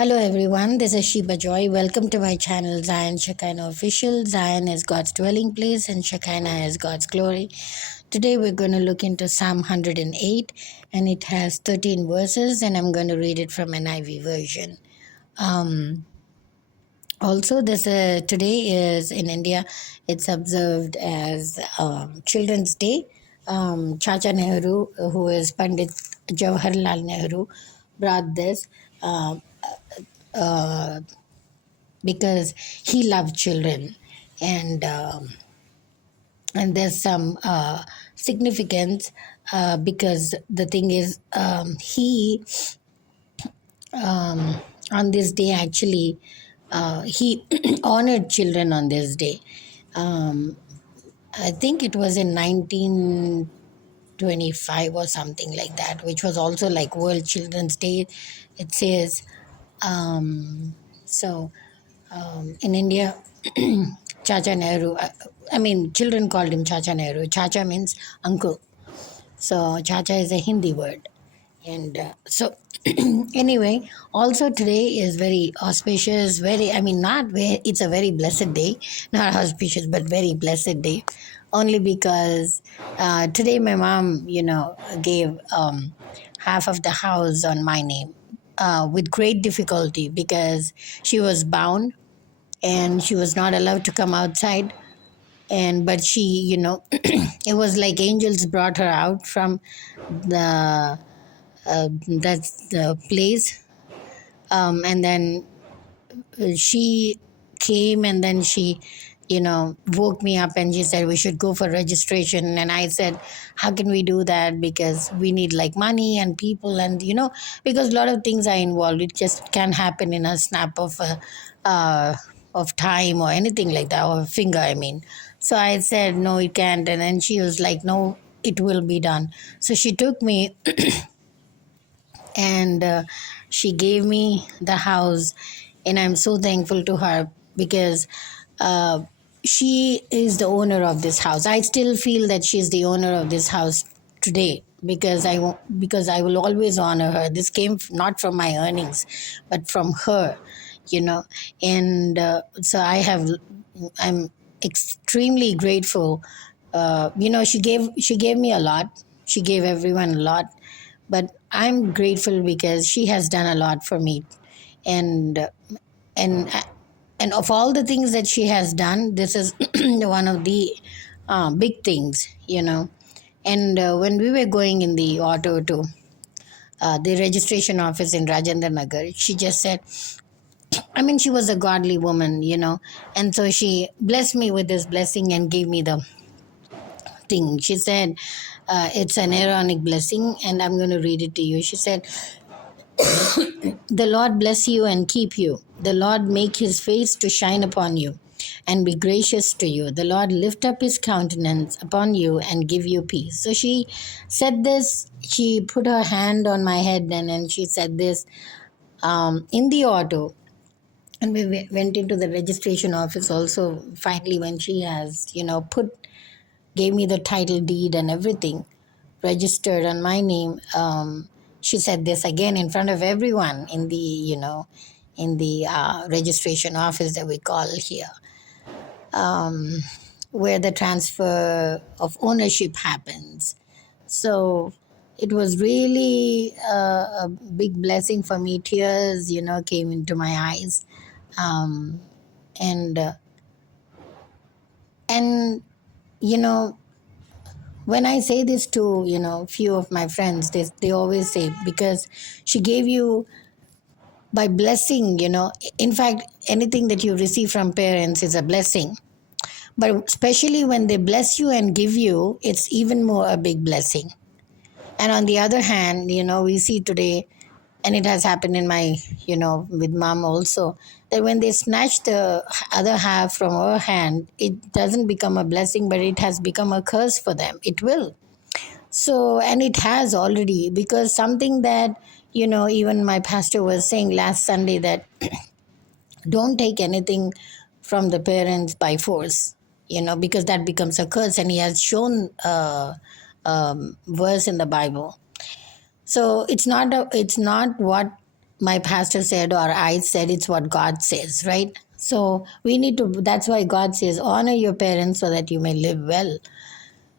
Hello everyone, this is Sheba Joy. Welcome to my channel Zion Shekinah Official. Zion is God's dwelling place and Shekinah is God's glory. Today we're going to look into Psalm 108 and it has 13 verses and I'm going to read it from NIV version. Also, this today is in India, it's observed as Children's Day. Chacha Nehru, who is Pandit Jawaharlal Nehru, brought this. Um uh, because he loved children and there's some significance because the thing is he on this day actually he honored children on this day. I think it was in 1925 or something like that, which was also like World Children's Day. It says so in India, Chacha Nehru, I mean, children called him Chacha Nehru. Chacha means uncle. So, Chacha is a Hindi word. And anyway, also today is very auspicious, not very, it's a very blessed day, not auspicious, but very blessed day. Only because today my mom, gave half of the house on my name with great difficulty because she was bound and she was not allowed to come outside. And but she, it was like angels brought her out from the that's the place. And then she came and then she woke me up and she said we should go for registration. And I said, how can we do that, because we need like money and people, and because a lot of things are involved. It just can't happen in a snap of time or anything like that, or a finger, I mean. So I said no, it can't. And then she was like, no, it will be done. So she took me and she gave me the house, and I'm so thankful to her because uh, she is the owner of this house. I still feel that she's the owner of this house today because because I will always honor her. This came not from my earnings but from her, you know and so I'm extremely grateful. She gave me a lot. She gave everyone a lot, but I'm grateful because she has done a lot for me. And and and of all the things that she has done, this is one of the big things. And when we were going in the auto to the registration office in Rajendra Nagar, she just said, I mean, she was a godly woman, and so she blessed me with this blessing and gave me the thing. She said, it's an Aaronic blessing, and I'm going to read it to you. She said, the Lord bless you and keep you. The Lord make his face to shine upon you and be gracious to you. The Lord lift up his countenance upon you and give you peace. So she said this. She put her hand on my head and then she said this in the auto. And we went into the registration office also finally when she has, gave me the title deed and everything registered on my name. She said this again in front of everyone in the registration office that we call here, where the transfer of ownership happens. So it was really a big blessing for me. Tears came into my eyes. um, and uh, and you know when I say this to few of my friends, they always say, because she gave you by blessing. In fact, anything that you receive from parents is a blessing, but especially when they bless you and give you, it's even more a big blessing. And on the other hand, we see today, and it has happened in my, with mom also, that when they snatch the other half from our hand, it doesn't become a blessing, but it has become a curse for them. It will. So, and it has already, because something that, even my pastor was saying last Sunday, that don't take anything from the parents by force, because that becomes a curse. And he has shown verse in the Bible. So it's not what my pastor said or I said, it's what God says, right? So we need to, that's why God says, honor your parents so that you may live well.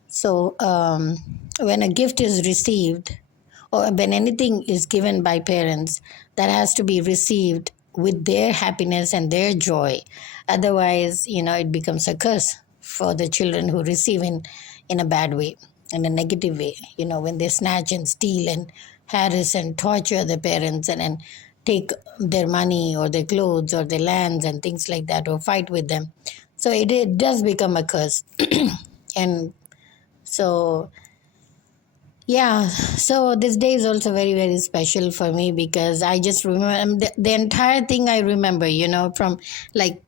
So when a gift is received, or when anything is given by parents, that has to be received with their happiness and their joy. Otherwise, it becomes a curse for the children who receive in a bad way, in a negative way. When they snatch and steal and harass and torture their parents and then take their money or their clothes or their lands and things like that, or fight with them. So it does become a curse. And so yeah, so this day is also very, very special for me because I just remember the entire thing. I remember, from like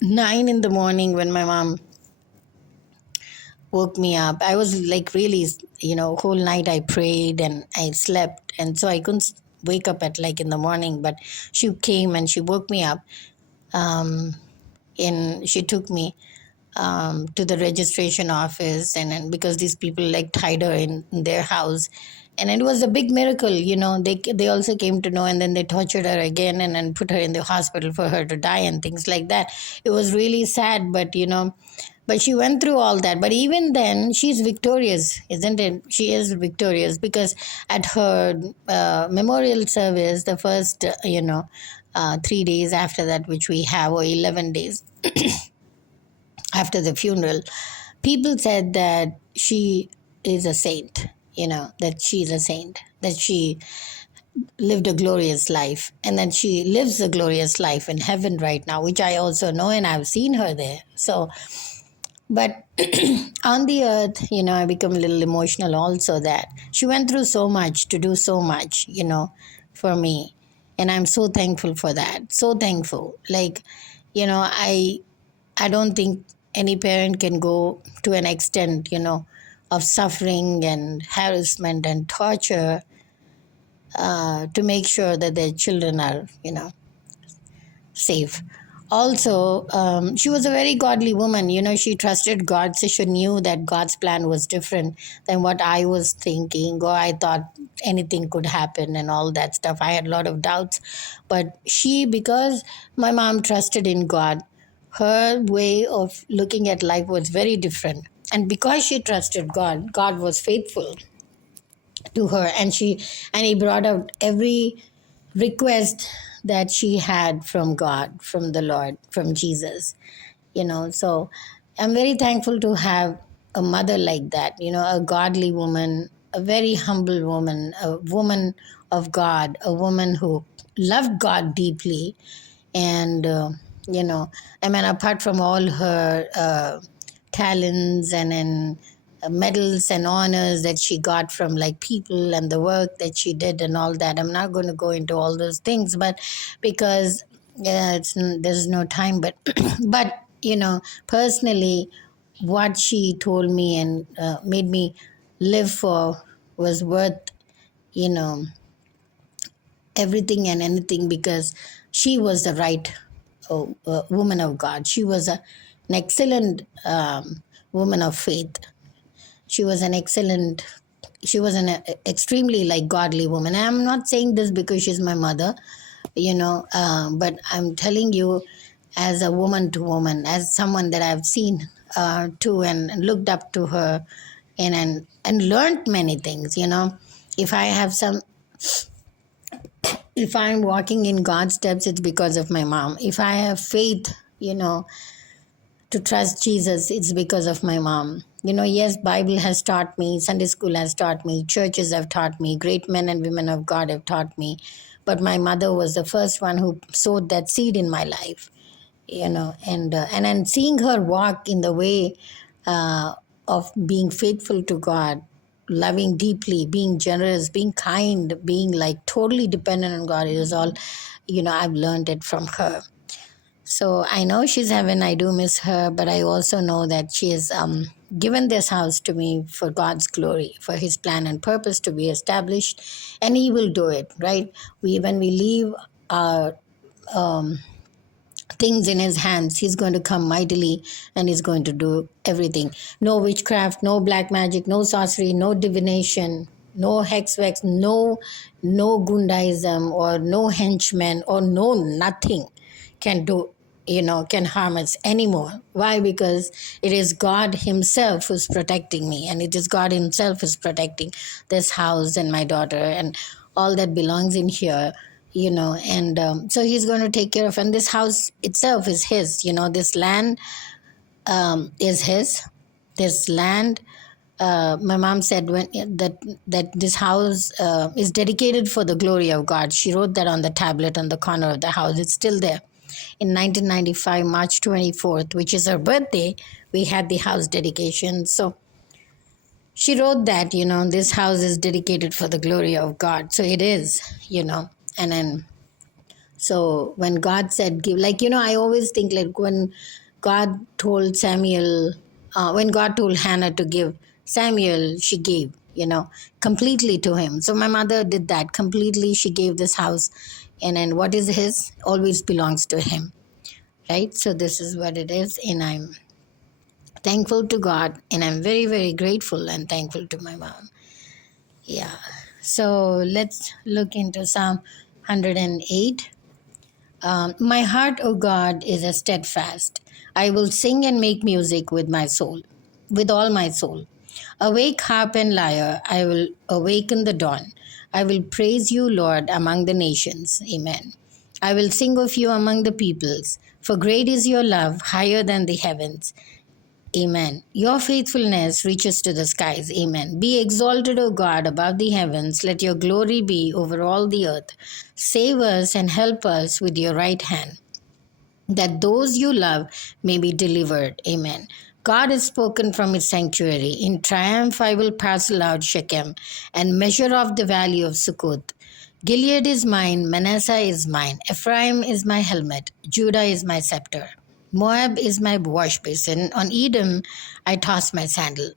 9 in the morning when my mom woke me up. I was like really, whole night I prayed and I slept. And so I couldn't wake up at like in the morning, but she came and she woke me up. Um, and she took me to the registration office, and then because these people like tied her in their house, and it was a big miracle. They also came to know, and then they tortured her again and then put her in the hospital for her to die and things like that. It was really sad, but she went through all that. But even then, she's victorious, isn't it? She is victorious because at her memorial service, the first 3 days after that, which we have, or 11 days after the funeral, people said that she is a saint, that she's a saint, that she lived a glorious life, and that she lives a glorious life in heaven right now, which I also know, and I've seen her there. So, but on the earth, I become a little emotional also that she went through so much to do so much, for me. And I'm so thankful for that. So thankful. Like, I don't think any parent can go to an extent, of suffering and harassment and torture to make sure that their children are, safe. Also, she was a very godly woman. She trusted God, so she knew that God's plan was different than what I was thinking, or I thought anything could happen and all that stuff. I had a lot of doubts. But because my mom trusted in God, her way of looking at life was very different. And because she trusted God, God was faithful to her, and he brought out every request that she had from God, from the Lord, from Jesus. So I'm very thankful to have a mother like that, a godly woman, a very humble woman, a woman of God, a woman who loved God deeply. And apart from all her talents and medals and honors that she got from like people and the work that she did and all that, I'm not going to go into all those things, but because there's no time. But but personally, what she told me and made me live for was worth you know everything and anything, because she was the right woman of God. She was an excellent woman of faith. She was an excellent, she was an extremely like godly woman. And I'm not saying this because she's my mother, but I'm telling you as a woman to woman, as someone that I've seen to and looked up to her and learned many things. If I have some, if I'm walking in God's steps, it's because of my mom. If I have faith, to trust Jesus, it's because of my mom. Yes, Bible has taught me, Sunday school has taught me, churches have taught me, great men and women of God have taught me. But my mother was the first one who sowed that seed in my life, and then seeing her walk in the way of being faithful to God, loving deeply, being generous, being kind, being like totally dependent on God, it is all, I've learned it from her. So I know she's heaven. I do miss her, but I also know that she has given this house to me for God's glory, for His plan and purpose to be established, and He will do it. Right? When we leave our things in His hands, He's going to come mightily, and He's going to do everything. No witchcraft, no black magic, no sorcery, no divination. No hexwex, no gundaism or no henchmen or no nothing can do, can harm us anymore. Why? Because it is God himself who's protecting me, and it is God himself who's protecting this house and my daughter and all that belongs in here, and so he's going to take care of, and this house itself is his, this land is his. This land, my mom said when that this house is dedicated for the glory of God. She wrote that on the tablet on the corner of the house. It's still there. In 1995, March 24th, which is her birthday, we had the house dedication. So she wrote that, this house is dedicated for the glory of God. So it is, and then so when God said give, like, I always think like when God told Samuel, when God told Hannah to give Samuel, she gave, completely to him. So my mother did that completely. She gave this house, and then what is his always belongs to him, right? So this is what it is, and I'm thankful to God, and I'm very, very grateful and thankful to my mom. Yeah. So let's look into Psalm 108. My heart, O God, is a steadfast. I will sing and make music with my soul, with all my soul. Awake, harp and lyre, I will awaken the dawn. I will praise you, Lord, among the nations. Amen. I will sing of you among the peoples, for great is your love, higher than the heavens. Amen. Your faithfulness reaches to the skies. Amen. Be exalted, O God, above the heavens. Let your glory be over all the earth. Save us and help us with your right hand, that those you love may be delivered. Amen. God has spoken from his sanctuary. In triumph I will parcel out Shechem and measure off the valley of Succoth. Gilead is mine, Manasseh is mine, Ephraim is my helmet, Judah is my scepter. Moab is my wash basin. On Edom I toss my sandal.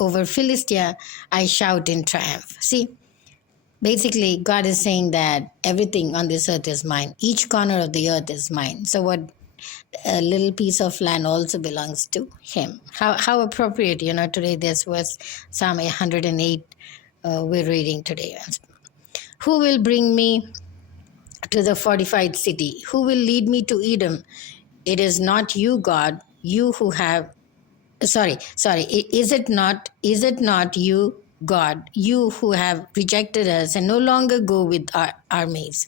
Over Philistia I shout in triumph. See, basically, God is saying that everything on this earth is mine. Each corner of the earth is mine. So what a little piece of land also belongs to him. How appropriate, today this was Psalm 108 we're reading today. Who will bring me to the fortified city? Who will lead me to Edom? It is not you, God, you who have sorry, is it not you, God, you who have rejected us and no longer go with our armies?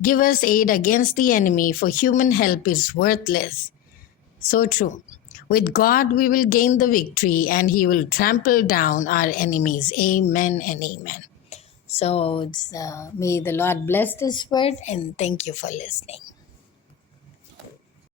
Give us aid against the enemy, for human help is worthless. So true. With God we will gain the victory, and he will trample down our enemies. Amen and amen. So may the Lord bless this word, and thank you for listening.